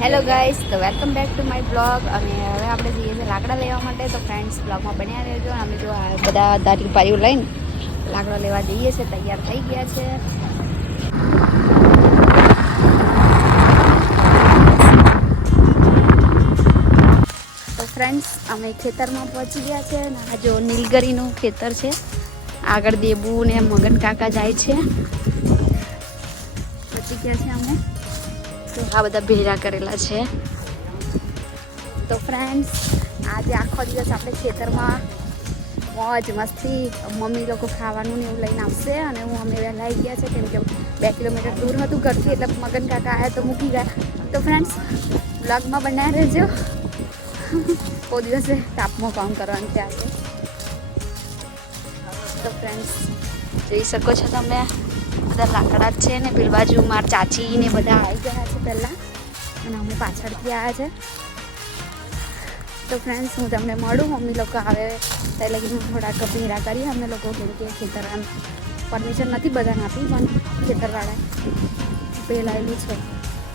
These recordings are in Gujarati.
હેલો ગાઈસ, તો welcome back to my blog. અને હવે આપણે જઈએ છીએ લાકડા લેવા માટે. તો ફ્રેન્ડ્સ, બ્લોગમાં બન્યા રહેજો. અમે જો આ બધા દારી પારીઓ લઈને લાકડા લેવા જઈએ છીએ. તૈયાર થઈ ગયા છે. તો ફ્રેન્ડ્સ, અમે ખેતરમાં પહોંચી ગયા છે. આ જો નીલગરીનું ખેતર છે. આગળ દેબુ ને મગન કાકા જાય છે. પહોંચી ગયા છે અમે. તો આ બધા ભેરા કરેલા છે. તો ફ્રેન્ડ્સ, આજે આખો દિવસ આપણે ખેતરમાં મોજ મસ્તી. મમ્મી લોકો ખાવાનું ને એવું લઈને આવશે અને અમે વહેલા આવી ગયા છે, કેમ કે 2 કિલોમીટર દૂર હતું ઘરથી, એટલે મગન કાકા આવ્યા તો મૂકી ગયા. તો ફ્રેન્ડ્સ, બ્લોગમાં બનાવી રહેજો. કોઈ દિવસે તાપમાં કામ કરવાનું છે આજે. તો ફ્રેન્ડ્સ, જોઈ શકો છો તમે, બધા લાકડા જ છે ને પેલી બાજુ મારા ચાચી ને બધા આવી ગયા છે પહેલાં, અને અમે પાછળથી આવ્યા છે. તો ફ્રેન્ડ્સ, હું તમને મળું. મમ્મી લોકો આવે ત્યારે લગીને થોડાક ભેરા કરીએ અમે લોકો, કેમ કે ખેતર આમ પરમિશન નથી બધાને આપી, પણ ખેતરવાળાએ પહેલાયેલું છે.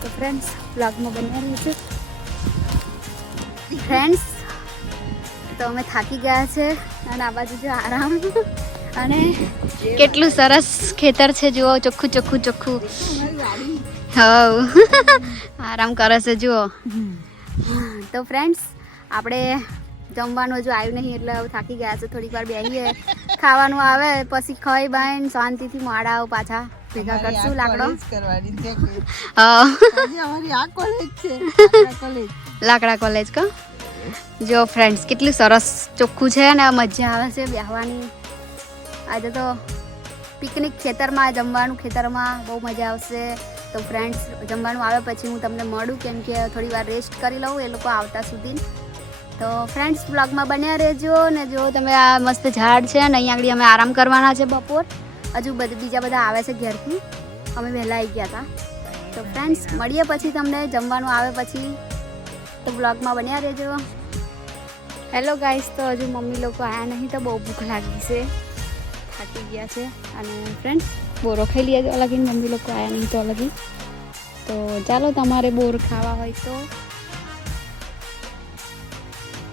તો ફ્રેન્ડ્સ, બ્લોગમાં બન્યા રહ્યું છે. ફ્રેન્ડ્સ, તો અમે થાકી ગયા છે અને આ બાજુ જો આરામ. અને કેટલું સરસ ખેતર છે, જુઓ, ચોખ્ખું ચોખ્ખું ચોખ્ખું. હા, આરામ કરે છે, જુઓ. તો ફ્રેન્ડ્સ, આપણે જમવાનું હજુ આવ્યું નહીં, એટલે હવે થાકી ગયા છે. થોડીક વાર બેસીએ, ખાવાનું આવે પછી ખાઈ બાઈને શાંતિથી મોડા આવ પાછા ભેગા કરશું લાકડો. લાકડા કોલેજ કા જો ફ્રેન્ડ્સ, કેટલું સરસ ચોખ્ખું છે ને મજા આવે છે બેસવાની. આજે તો પિકનિક ખેતરમાં, જમવાનું ખેતરમાં, બહુ મજા આવશે. તો ફ્રેન્ડ્સ, જમવાનું આવે પછી હું તમને મળું, કેમ કે થોડી વાર રેસ્ટ કરી લઉં એ લોકો આવતા સુધી. તો ફ્રેન્ડ્સ, બ્લોગમાં બન્યા રહેજો. ને જો તમે, આ મસ્ત ઝાડ છે ને અહીંયા આગળ અમે આરામ કરવાના છે બપોર. હજુ બીજા બધા આવે છે ઘેરથી, અમે વહેલા આવી ગયા હતા. તો ફ્રેન્ડ્સ, મળીએ પછી તમને જમવાનું આવે પછી. તો બ્લોગમાં બન્યા રહેજો. હેલો ગાઈસ, તો હજુ મમ્મી લોકો આવ્યા નહીં, તો બહુ ભૂખ લાગી છે, થાકી ગયા છે. અને ફ્રેન્ડ્સ, બોરો ખાઈ લઈએ તો અલગી, મમ્મી લોકો આવ્યા નહીં તો અલગી. તો ચાલો, તમારે બોર ખાવા હોય તો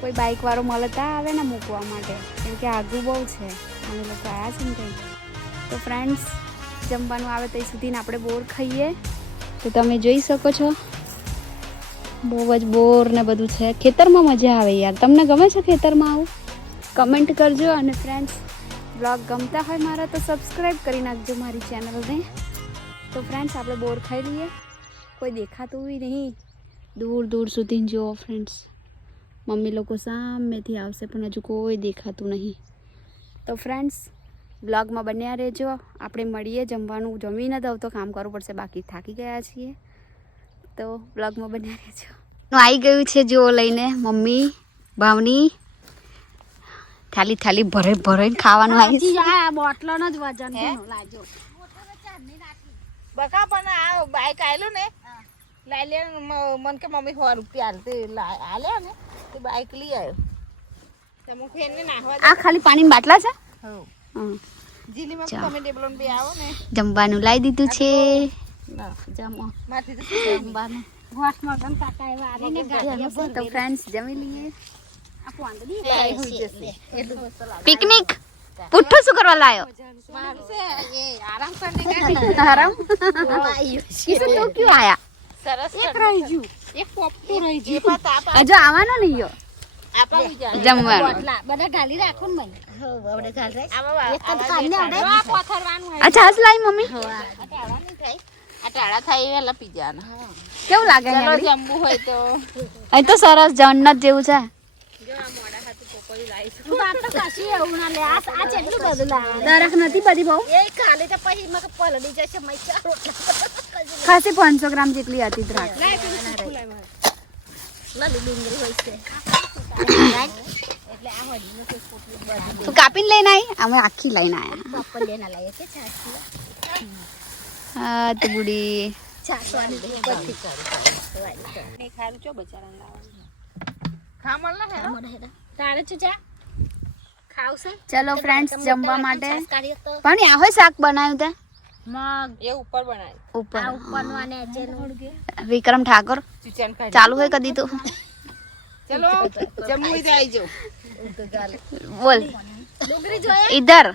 કોઈ બાઇકવાળો મળતા આવે ને મૂકવા માટે, કેમ કે આગું બહુ છે. અમે લોકો આવ્યા છે ને કંઈ. તો ફ્રેન્ડ્સ, જમવાનું આવે ત્યાં સુધીને આપણે બોર ખાઈએ. તો તમે જોઈ શકો છો, બહુ જ બોર ને બધું છે. ખેતરમાં મજા આવે યાર. તમને ગમે છે ખેતરમાં આવું? કમેન્ટ કરજો. અને ફ્રેન્ડ્સ, બ્લોગ ગમતા હોય મારા તો સબસ્ક્રાઈબ કરી નાખજો મારી ચેનલને. તો ફ્રેન્ડ્સ, આપણે બોર ખાઈ લઈએ. કોઈ દેખાતું નહીં દૂર દૂર સુધી. જુઓ ફ્રેન્ડ્સ, મમ્મી લોકો સામેથી આવશે પણ હજુ કોઈ દેખાતું નહીં. તો ફ્રેન્ડ્સ, બ્લોગમાં બન્યા રહેજો. આપણે મળીએ. જમવાનું જમીને દઉં તો કામ કરવું પડશે, બાકી થાકી ગયા છીએ. તો બ્લોગમાં બન્યા રહેજો. આવી ગયું છે જો લઈને મમ્મી ભાવની થાલી થાલી ભરે ભરે ખાવાનું આવી. બોટલોનો જ વજન લાજો બકા. પણ આ બાઈક આવેલું ને લઈ લે, મન કે મમ્મી 100 રૂપિયા આલતે આલે ને તો બાઈક લઈ આવ્યો. તમે ફેરને નાખવા આ ખાલી પાણીની બાટલા છે. હા, જીલીમાં તમે ડેબલોન બે આવો ને. જમવાનું લાવી દીધું છે. જમો માથી તો જમવાનું. તો ફ્રેન્ડ્સ, જમી લઈએ. પિકનિક પુઠ્ઠું શું કરવા લાયો? આરામ કરને આરામ. તો ક્યું આયા? સરસ એક રહી ગયું, એક પોપટું રહી ગયું. હજુ આવવાનો નહીં યો જમવાનું. બધા ઢાલી રાખો ને મને. હવે ઢાલ રહી. આ છાસ લાવી મમ્મી. આ ટાળા થાય એલા પીજાના. કેવું લાગે? ચલો જમવું હોય તો અહીં તો સરસ જન્નત જેવું છે. દરખ નથી બધી બહુ ખાસી 500 ગ્રામ જેટલી હતી દ્રાક્ષ. તું કાપીને લઈને આવી? અમે આખી લઈને આવ્યા. હા તો બુડી ચલો ફ્રેન્ડ્સ, જમવા માટે પણ આવો શાક બનાવ્યું તે મગ એ ઉપર બનાય ઉપર આ ઉપરનું અને નીચેનું વિક્રમ ઠાકોર ચિચન કાઢી ચાલુ હોય કદી તો ચલો જમવું જાય જો બોલ ડુંગળી જોઈએ ઇધર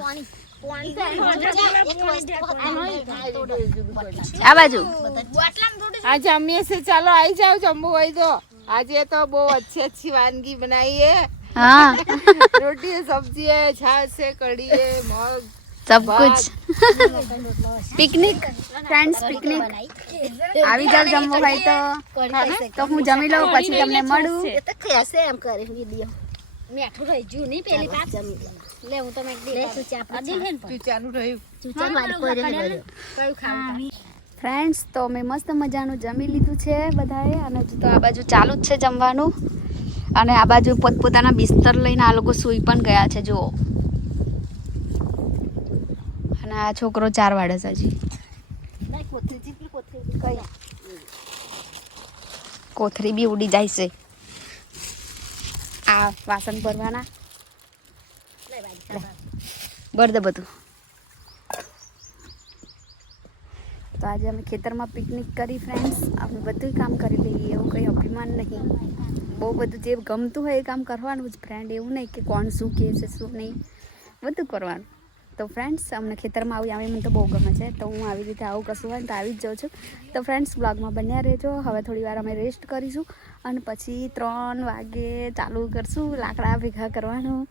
આ બાજુ आज जमिए से चलो आई जाओ जम्मू वही तो आज ये तो बहुत अच्छी वानगी बनाई है हाँ रोटी है सब्जी है छाछ है कढ़ी है मग सब कुछ પિકનિક ફ્રેન્ડ્સ પિકનિક આવી જાવ જમવું હોય તો હું જમી લઉં પછી તમને મળું એ તો કેસે એમ કરે વિડિયો મેઠું રહી ગયું નહીં પેલી પાસ જમી લે હું તમે લે તું ચા પડી લે तू चालू रही ચૂચા વાળી કોઈ રહી कયું खाऊं ફ્રેન્ડ્સ તો મેં મસ્ત મજાનું જમી લીધું છે બધાએ અને હજુ તો આ બાજુ ચાલુ જ છે જમવાનું અને આ બાજુ પોતપોતાના બિસ્તર લઈને આ લોકો સૂઈ પણ ગયા છે જુઓ અને આ છોકરો 4 વાળે છે હજી નહીં કોથળી ચીપલી કોથળી કઈ કોથરી બી ઉડી જાય છે આ વાસણ ભરવાના લે વાળી ભર દે બધું તો આજે અમે ખેતરમાં પિકનિક કરી ફ્રેન્ડ્સ અમે બધું કામ કરી લઈએ એવું કંઈ અભિમાન નહીં બહુ બધું જે ગમતું હોય એ કામ કરવાનું જ ફ્રેન્ડ એવું નહીં કે કોણ શું કહે છે શું નહીં બધું કરવાનું તો ફ્રેન્ડ્સ અમને ખેતરમાં આવી મને તો બહુ ગમે છે તો હું આવી રીતે આવું કશું હોય ને તો આવી જ જાઉં છું તો ફ્રેન્ડ્સ બ્લોગમાં બન્યા રહેજો હવે થોડી વાર અમે રેસ્ટ કરીશું અને પછી 3 વાગે ચાલુ કરશું લાકડા ભેગા કરવાનું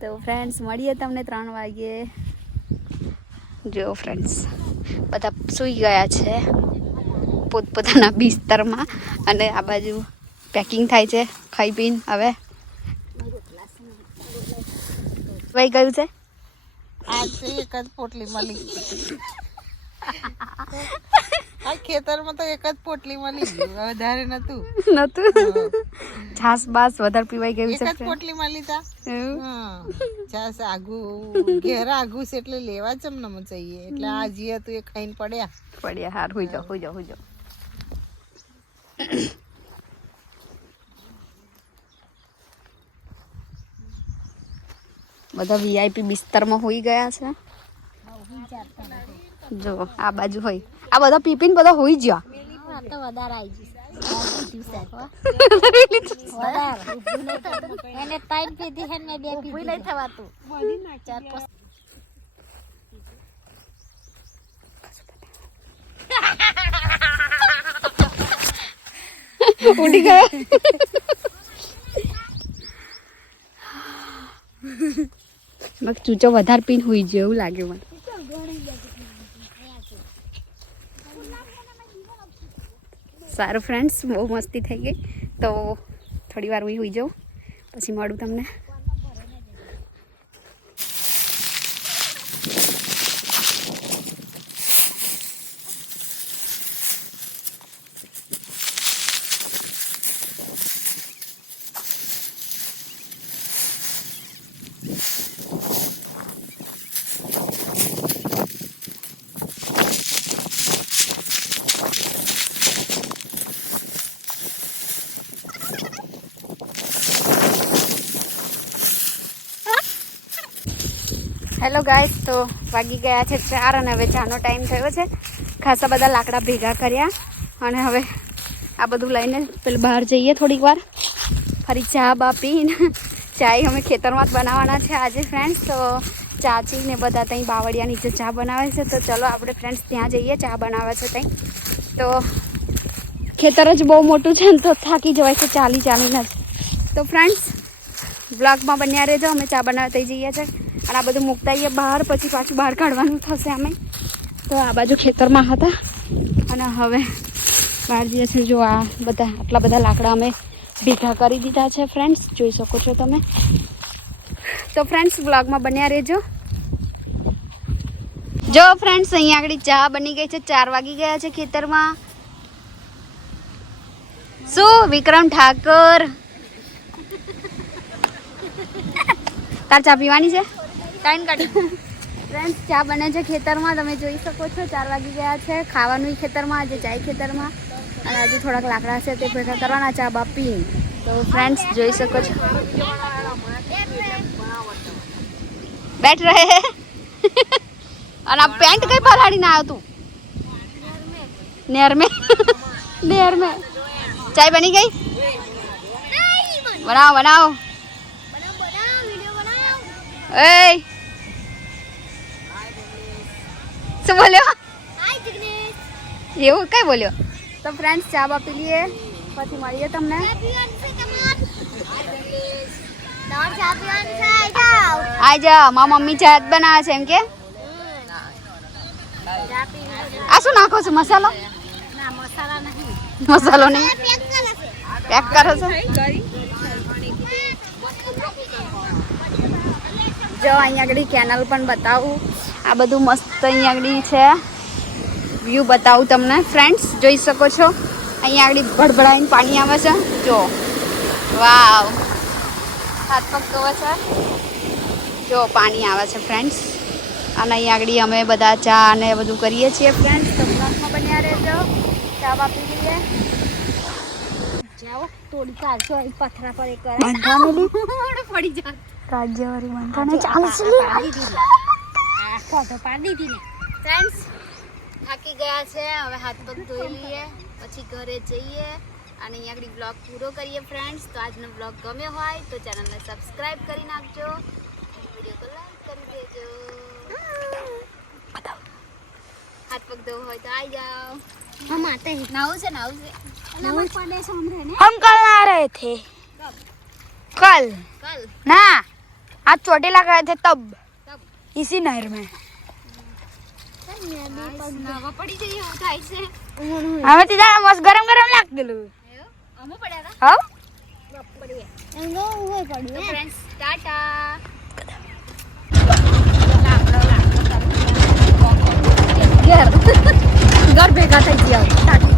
તો ફ્રેન્ડ્સ મળીએ તમને 3 વાગે જો ફ્રેન્ડ્સ બધા સૂઈ ગયા છે પોતપોતાના બિસ્તરમાં અને આ બાજુ પેકિંગ થાય છે ખાઈ પીને હવે ભાઈ ગયું છે आज तो एक ज पोटली मली आ खेतर में तो एक ज पोटली मली વધારે નતું છાસ બાસ વધારે પીવાઈ ગયું એક છે જ પોટલી મળી તા હા છાસ આગુ ઘેર આગુ છે એટલે લેવા જ ન જોઈએ એટલે આ જે હતું એ ખાઈને પડ્યા હાર હોઈ જાઓ બધા વીઆઈપી બિસ્તરમાં હોઈ ગયા છે જો આ બાજુ હોય આ બધા પીપીને બધા હોઈ ગયા આ તો વધારે આવી ગઈ એને ટાઈમ પીધી હે ને બે પીધી નહીં થવાતું 4-5 ઉડી ગયા મગ ચૂચો વધારે પીને હોઈ ગયો એવું લાગે મને સારું ફ્રેન્ડ્સ બહુ મસ્તી થઈ ગઈ તો થોડી વાર હું હોઈ જાઉં પછી મળું તમને હેલો ગાઈસ તો વાગી ગયા છે 4 અને હવે ચાનો ટાઈમ થયો છે ખાસા બધા લાકડા ભેગા કર્યા અને હવે આ બધું લઈને પેલા બહાર જઈએ થોડીક વાર ફરી ચા બા પીને ચાય અમે ખેતરમાં જ બનાવવાના છે આજે ફ્રેન્ડ્સ તો ચાચી ને બધા ત્યાં બાવળિયા નીચે ચા બનાવે છે તો ચલો આપણે ફ્રેન્ડ્સ ત્યાં જઈએ ચા બનાવે છે ત્યાં તો ખેતર જ બહુ મોટું છે ને તો થાકી જવાય છે ચાલીને જ તો ફ્રેન્ડ્સ બ્લોગમાં બન્યા રહેજો અમે ચા બનાવવા થઈ જઈએ છીએ અને આ બધું મૂકતા આવીએ બહાર પછી પાછું બહાર કાઢવાનું થશે અમે તો આ બાજુ ખેતરમાં હતા અને હવે બહાર જઈએ છીએ જો આ બધા આટલા બધા લાકડા અમે ભેગા કરી દીધા છે ફ્રેન્ડ્સ જોઈ શકો છો તમે તો ફ્રેન્ડ્સ બ્લોગમાં બન્યા રહેજો જો ફ્રેન્ડ્સ અહીંયા આગળ ચા બની ગઈ છે 4 વાગી ગયા છે ખેતરમાં શું વિક્રમ ઠાકોર તાર ચા પીવાની છે ટાઈમ કાઢી ફ્રેન્ડ્સ ચા બને છે ખેતરમાં તમે જોઈ શકો છો 4 વાગી ગયા છે ખાવાનું ખેતરમાં આજે ચાય ખેતરમાં અને આજે થોડાક લાકડા છે તે ભેગા કરવાના ચા બા પીને તો ફ્રેન્ડ્સ જોઈ શકો છો બેઠ રહે અને આ પેન્ટ કઈ પલાળી ના આવ્યો તું નેર में નેર में ચાય બની ગઈ બનાવો બનાવો એ શું બોલ્યો એવું કઈ બોલ્યો તો ફ્રેન્ડ્સ ચા બા પી લઈએ પછી મળીએ તમને આઈ જા મારા મમ્મી ચા બનાવે છે એમ કે આ શું નાખો છો મસાલો મસાલો નહીં પેક કરો છો જો અહીંયા આગળ કેનલ પણ બતાવું આ બધું મસ્ત અહીંયા આગળ છે વ્યૂ બતાવું તમને ફ્રેન્ડ્સ જોઈ શકો છો અહીંયા આગળ ભડભડાઈને પાણી આવે છે જો વાવ હાથ પગ ધોવે છે જો પાણી આવે છે ફ્રેન્ડ્સ અને અહીંયા આગળ અમે બધા ચા અને બધું કરીએ છીએ ફ્રેન્ડ્સ તો બ્લોગમાં બન્યા રહેજો ચા વાપી લઈએ જાઓ તોડી કાઢશો અહીં પથરા પર એક પડી જા રાજ્યવારી બંધાને ચાલે છે આ ફોટો પાડી દીધી ને ફ્રેન્ડ્સ થાકી ગયા છે હવે હાથ પગ ધોઈ લઈએ પછી ઘરે જઈએ અને અહીંયા આગળ બ્લોગ પૂરો કરીએ ફ્રેન્ડ્સ તો આજનો બ્લોગ ગમ્યો હોય તો ચેનલને સબસ્ક્રાઇબ કરી નાખજો વિડીયો को લાઈક કરી દેજો हाथ पग धो हो तो आ जाओ हम आते हैं नाव से नमक पाने से हम रहने हम कल आ रहे थे कल कल ना आज चोटी लगा रहे थे तब तब इसी नहर में नावा पड़ी जाइए हो થાય છે हमें तो ज्यादा मस्त गरम गरम लाग दिलु અમો પડ્યા हाँ एंगो हुए पड़ी તો ફ્રેન્ડ્સ ટાટા घर भेगा થઈ ગયા